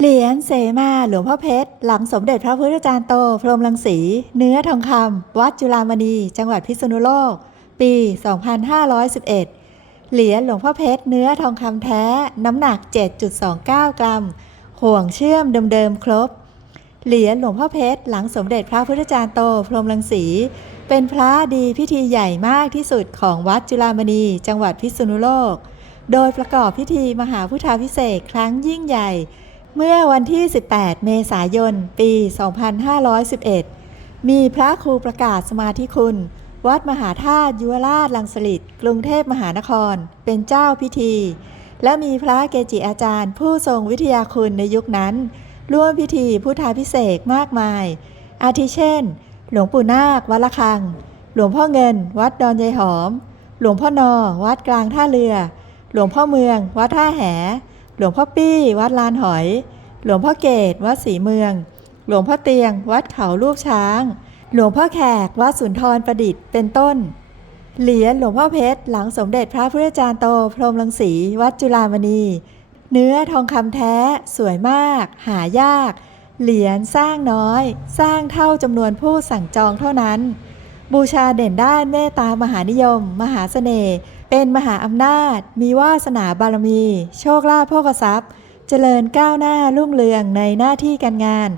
เหรียญเสมาหลวงพ่อเพชร หลังสมเด็จพระพุทธจารย์โต พรหมรังสี เนื้อทองคำวัดจุฬามณี จังหวัดพิษณุโลก ปี 2511 เหรียญหลวงพ่อเพชร เนื้อทองคำแท้ น้ำหนัก 7.29 กรัม ห่วงเชื่อมเดิมๆครบ เหรียญหลวงพ่อเพชร หลังสมเด็จพระพุทธจารย์โต พรหมรังสี เป็นพระดีพิธีใหญ่มากที่สุดของวัดจุฬามณี จังหวัดพิษณุโลก โดยประกอบพิธีมหาพุทธาพิเศษครั้งยิ่งใหญ่ เมื่อวันที่ 18 เมษายน ปี 2511 มีพระครูประกาศสมาธิคุณ วัดมหาธาตุยุวราชลังสลิดกรุงเทพมหานคร เป็นเจ้าพิธี และมีพระเกจิอาจารย์ผู้ทรงวิทยาคุณในยุคนั้น ร่วมพิธีพุทธาพิเศษมากมาย อาทิเช่น หลวงปู่นาควัดละคัง หลวงพ่อเงิน วัดดอนยายหอม หลวงพ่อนอ วัดกลางท่าเรือ หลวงพ่อเมือง วัดท่าแห หลวงพ่อปี้ วัดลานหอย หลวงพ่อเกต วัดศรีเมือง หลวงพ่อเตียง วัดเขาลูกช้าง หลวงพ่อแขก วัดสุนทรประดิษฐ์ เป็นต้น เหรียญหลวงพ่อเพชร หลังสมเด็จพระพุทธจารย์โต พรหมรังสี วัดจุฬามณี เนื้อทองคำแท้ สวยมาก หายาก เหรียญสร้างน้อย สร้างเท่าจำนวนผู้สั่งจองเท่านั้น บูชาเด่นด้านเมตตามหานิยม มหาเสน่ห์ เป็นมหาอำนาจ มีวาสนาบารมี โชคลาภโภคทรัพย์ เจริญก้าวหน้ารุ่งเรืองในหน้าที่การงาน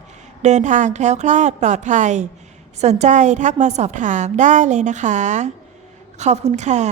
เดินทางแคล้วคลาดปลอดภัย สนใจทักมาสอบถามได้เลยนะคะ ขอบคุณค่ะ